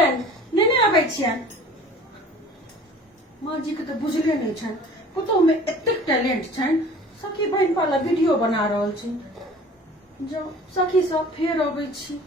talent नहीं आबै छियन माँ जी के तो बुझले नहीं छन पुतोह में एतेक टैलेंट छन सखी बहन वाला वीडियो बना रहल छी जब सखी सब फेर अबै छी